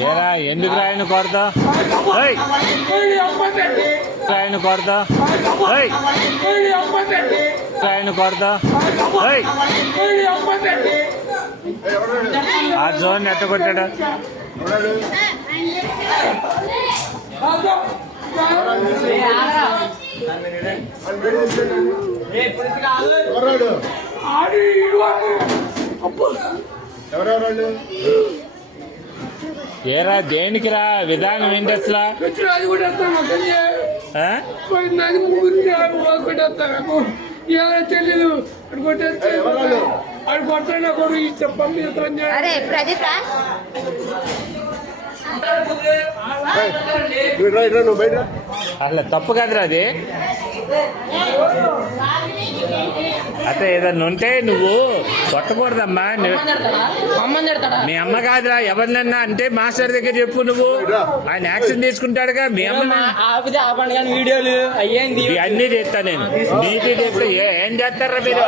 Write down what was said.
ఏరా ఎందుకు రాయను కొడతా రాయను కొడతా రాయను కొడతా ఆ జోన్ ఎట్ట కొట్టాడా ఏరా దేనికి రా విధానం ఏంటి అసలు తెలియదు అడు కొట్టాడు కొడు చెప్పండి అసలు తప్పు కదరా అది అట్లా ఏదన్నా ఉంటే నువ్వు కొట్టకూడదమ్మా మీ అమ్మ కాదురా ఎవరినన్నా అంటే మాస్టర్ దగ్గర చెప్పు నువ్వు ఆయన యాక్షన్ తీసుకుంటాడుగా మీ అమ్మ వీడియోలు అయ్యింది అన్నీ చేస్తా నేను నీటి చేస్తా ఏం చేస్తారా మీరు